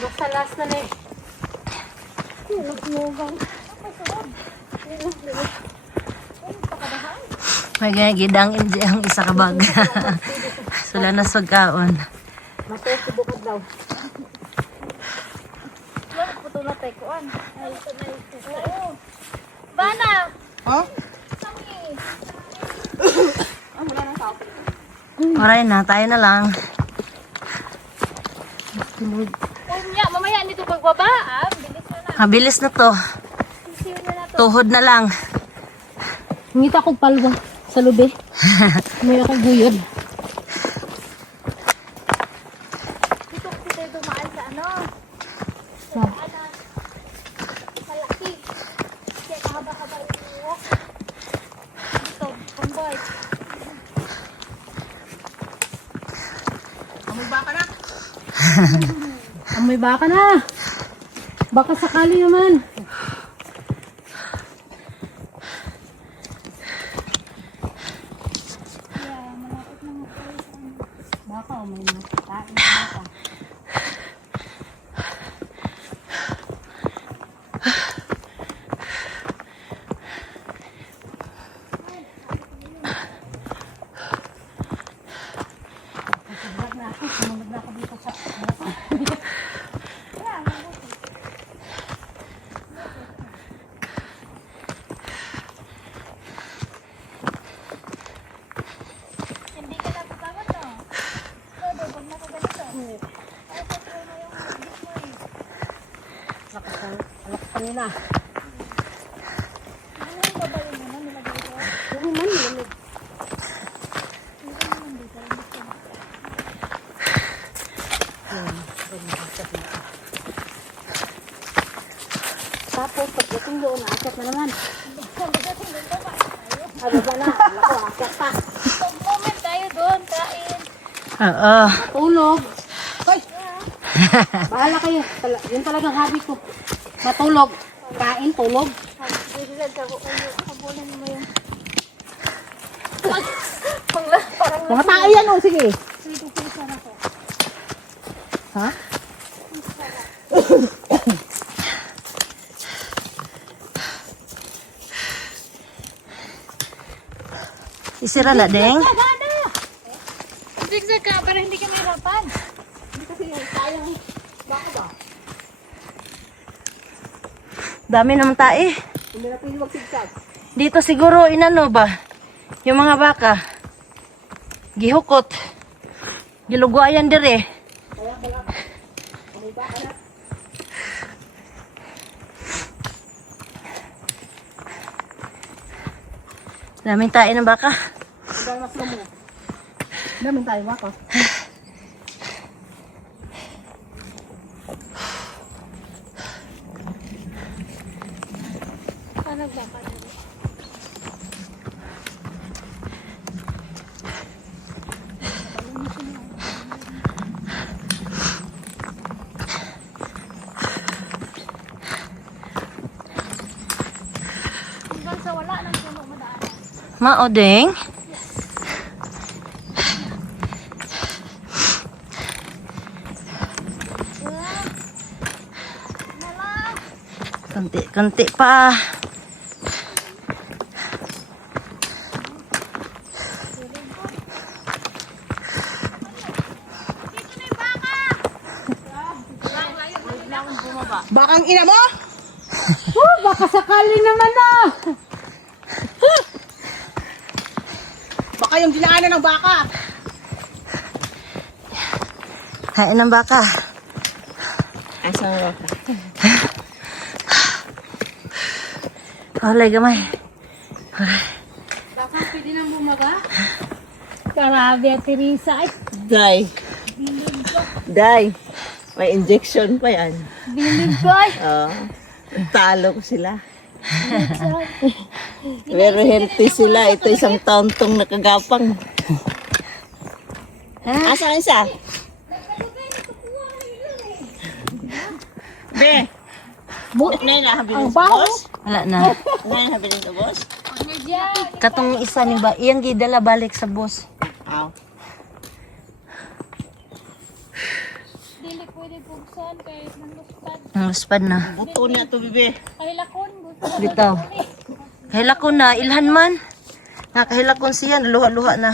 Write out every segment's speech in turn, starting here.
Basta last na eh. May gidang MJ ang isa ka bag. Sula na sugkaon. Masaya si bukod daw. Puto na tayo kuan. Oo. Bana! Ha? Alright na, tayo na lang. Kunya, mamaya nito pagbaba. Bilis na na. Mabilis na to. Sisiyo na na to. Tuhod na lang. Ngita ko palwa sa lubi. May akong guyod. Dito kasi tayo dumaan sa ano. Sa Sa laki. Kaya kahaba-haba yung walk. Dito, pambay. amoy baka na. Baka sakali naman. Baka o may nakain baka. Sumunod na ako. Sumunod na ako dito sa Hindi ka na pagkakot no? Todo, pag nakaganito. Ay, patro na yung bus mo eh. lakas kanina. Ano yung babayin mo na nilagay ko? Yung man, lamig. Hindi naman dito. Tapos, pagdating doon, naakyat na naman. Ay, baba na. Alako, aakyat pa. Moment tayo doon, kain. Oo. Matulog. Hoy! Bahala kayo. Yun talagang hobby ko. Matulog. Kain, tulog. Biglag ako kayo. Habulin mo yun. Mga tao yan, oh. Sige. Dito ko sana ko. Ha? Isira na, Deng. Zigzag ka para hindi ka mahirapan. Hindi kasi sayang. Baka ba? Dami naman tae. Hindi na pwede magsigsag. Dito siguro, inano ba? Yung mga baka. Gihukot. Giluguayan dire. Kaya pala. May baka na. Daming tae ng baka. Hanggang mas mo. Namin tayo baka. Ano ba ka na? Hanggang sa wala nang puno madaan. Mao, Deng. Kanti pa. Bakang ina mo? Baka sakali naman na. Baka yung dinaanan ng baka. Hain ng baka. Asang baka? Olay gamay. Baka pwede nang bumaga? Grabe at Teresa. Day. Day. May injection pa yan. Bilib ko ay. Talo ko sila. Very healthy sila. Ito isang taon tong nakagapang. Asan isa? Be. Ito na yung nahabilin sa boss? Wala na. Ano yung nahabilin sa boss? Katong isa ni ba, iyang gidala balik sa boss. Aw. Dili ko pwede buksan kay nanguspad. Ang luspad na. Buto niya to, bibi. Kahilakon, gusto. Bitaw. Kahilakon na, ilhan man. Nakahilakon siya, luha-luha na.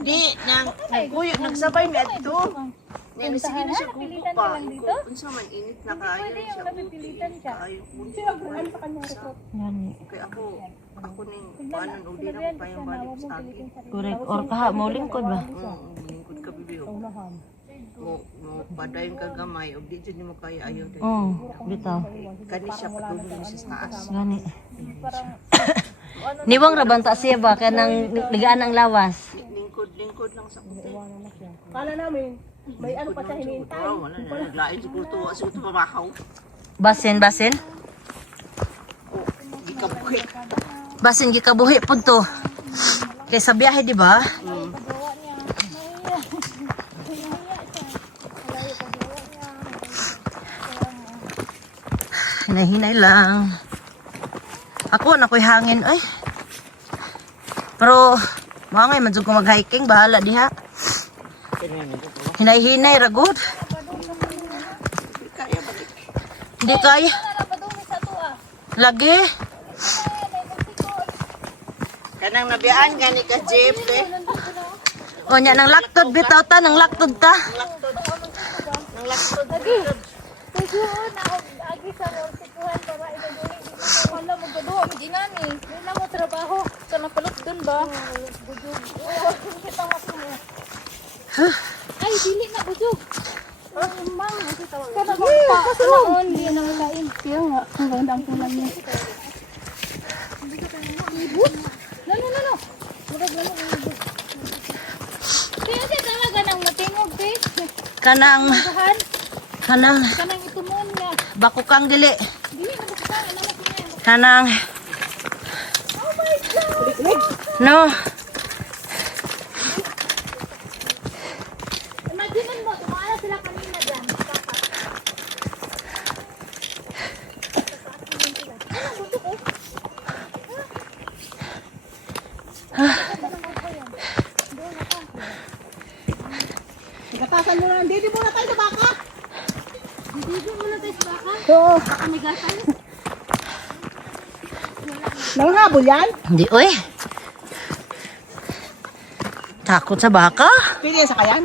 Di, nagkuyo, nagsabay niya ito. Puntahan na, napilitan ka lang dito. Unsa man init na kayo Pwede yung napipilitan siya. Sino ang sa kanya rekrut? Gani. Kaya ako ning paano udi na ko kayang balik sa akin. Correct. Or kaha, mo lingkod ba? Lingkod ka bibi. Mo padayon ka gamay ug di jud mo kaya ayaw dai. Bitaw. Kani siya patulong sa taas. Gani. Niwang rabanta siya ba? Kanang ligaan ng lawas. Lingkod lang sa puti. Kala namin, may ano pa siya hinihintay. Wala na naglain siguro to pamakaw. Basin. Di ka buhi. Basin gikabuhi pud to. Kay sa biyahe di ba? Pagawa niya. Nahiya siya. Malayo pagawa niya. Hinay lang. Ako na ko'y hangin ay. Pero mga ngay man jud ko mag-hiking, bahala diha. Hinay-hinay ragod. Hindi kaya. Napadumi sa tuwa. Lagi. Kanang nabiyaan gani ka jeep eh. O nya nang laktod bitaw ta, nang laktod ta. Nang laktod. Pagsuon ako agi sa morsikuhan para idaduli dito. Wala magduduwa mo dinani. May na mo trabaho sa napalot dun ba? Bujog. Kita mo mo. Ay dili na bujog. Mang, kana ba? Kason, di na kain. Kaya nga, ang ganda ang tulang niya. No. Murag lang ang ibig. Kaya siya talaga nang matingog, sis. Kanang Kahan, kanang kanang itumon niya. bakukang dili. Dili na buksan, ano na niya. Kanang Oh my God! no. Imagine mo, tumaala sila kanina dyan. Gatasan mo na, hindi muna tayo sa baka. Hindi mo na tayo sa baka. Oo. Baka may gasan. Nanghabol yan? Hindi oy. Takot sa baka? Pwede yan sa kayan?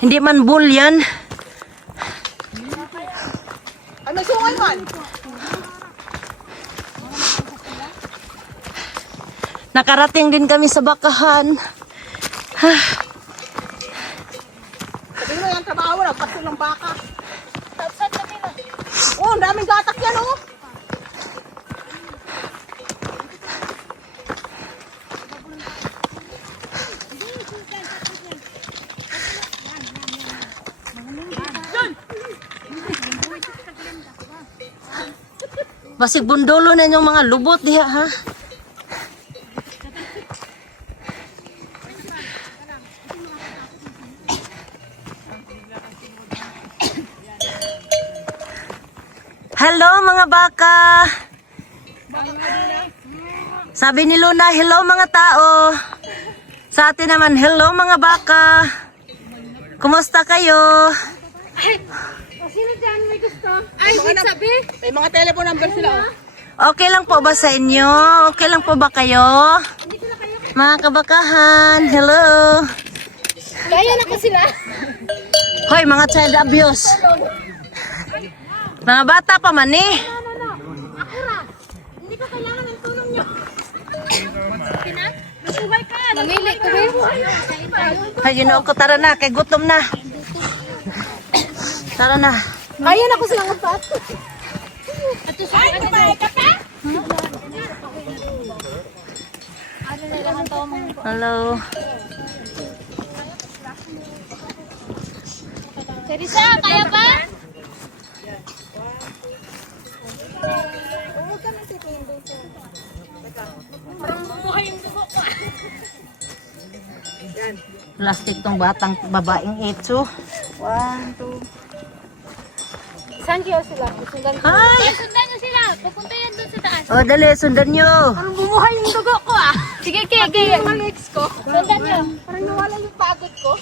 Hindi man bull yan. Ay, may sungay man. Nakarating din kami sa bakahan. Sabi mo yan, trabaho, nagpasto ng baka. Saan kami na? Oh, ang daming gatak yan, oh. Basig bundolo na yung mga lubot diha ha. Hello mga baka. Sabi ni Luna, hello mga tao. Sa atin naman, hello mga baka. Kumusta kayo? Sino dyan may gusto? Ay, wait sabi. May mga telephone number sila, oh. Okay lang po ba sa inyo? Okay lang po ba kayo? Mga kabakahan, hello. Kaya na ko sila. Hoy, mga child abuse. Mga bata pa man eh. Hindi ko kailangan ng tulong nyo. Masuhay ka. Mamili ko rin. Ay, yun ako, tara na, kay gutom na. Tara na. Kaya na ko silang upat. Ay, kumain ka pa? Ano na lang ang tao mo? Hello. Teresa, kaya ba? Parang buhay yung dugo ko. Plastic tong batang babaeng ito. 1, 2. Saan kayo sila? Sundan ko. Hi! Sundan nyo sila. Pupunta yan doon sa taas. O, dali, sundan nyo. Parang bumuhay yung dugo ko ah. Sige, yung legs ko. Sundan niyo. Parang nawala yung pagod ko.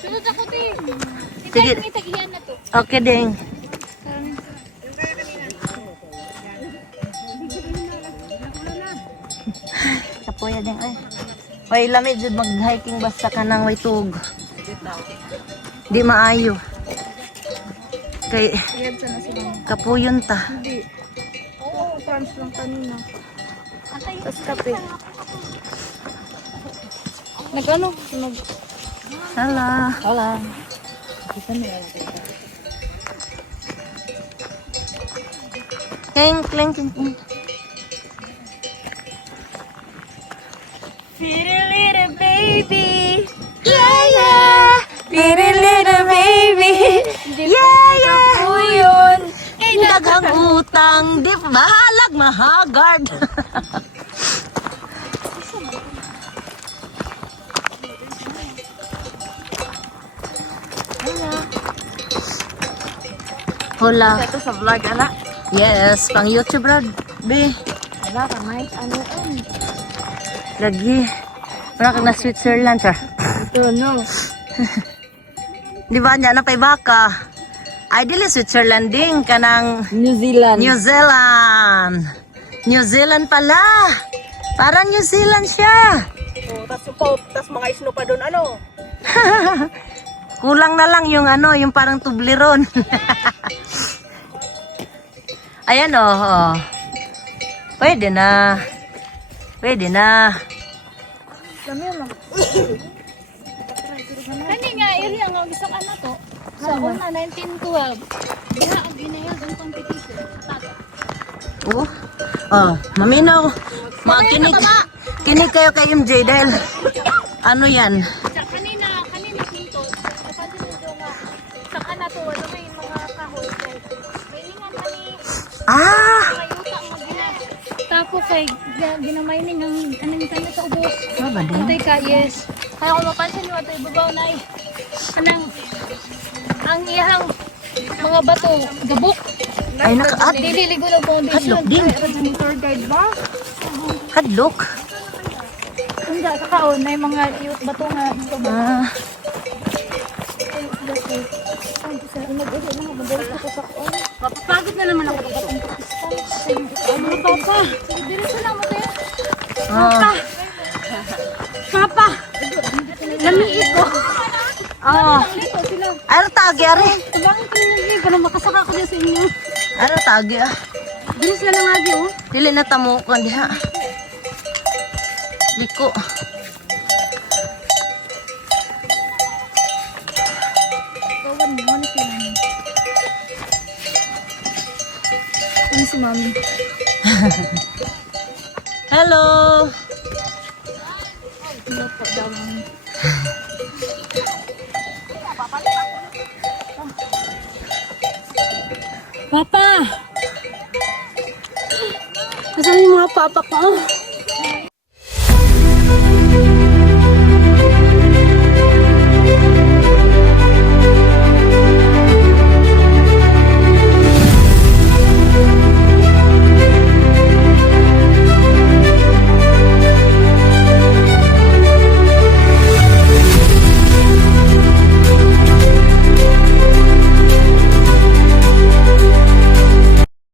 Sunod ako, te. Sige. May tagihan na to. Okay, ding. Kapoya ding ay. Way lamig jud mag-hiking basta ka nang way tug. Di maayo. Kay kapuyon ta. Oo, France lang kanina. Tapos kape. Nag-ano? Hala. Wala. Kling kling kling. Pretty little baby. Yeah, yeah. Pretty little baby. Yeah, yeah. Yun. Daghang utang, di bahalag mahagard. Hola. Ito sa vlog, anak. Yes, pang YouTube rad, be. Wala ka, nice. Ano yun? Lagi. Wala kang na Switzerland, sir. Ito, no. Di ba niya na pay baka? Ay, dili Switzerland din ka ng New Zealand. New Zealand. New Zealand pala. Parang New Zealand siya. Oh, tas mga isno pa doon ano? Kulang na lang yung ano, yung parang Toblerone. Ayan oh. Pwede na. Pwede na. Kani nga, area nga, gusto ka na to. Sa una, 1912. Diha, ang ginayag ang competition. Taga. Maminaw. Makinig. Kinig kayo kay MJ dahil ano yan? Sa kanina pinto. Napansin mo doon nga. Sa kana to, ano may mga kahoy. May ningan kani. Mga yuta mo gina. Tapos ay ginamay ning ang anong tayo sa ubos. Ba din? Antay ka, yes. Kaya kung mapansin mo, ito ibabaw na eh. Ang iyahang mga bato, gabok. Ay, nakaad. Dililigo ng foundation. Hadlok din. Ay, tour guide ba? Hadlok. Hindi, kakaon. May mga bato nga. Gabok. Mapapagod na naman ako. Ano papa? Diretso lang mo tayo. Papa! Namiit ko. Dito sila. Ano tagi ari? Tabangin ko nila para makasaka ko din sa inyo. Ano tagi ah? Bilis na lang lagi oh. Dili na tamo ko diha. Liko. Kawan mo, ano si mami? Ano si mami? Hello. Ano po daw mami? Papa! Nasaan yung mga papa ko?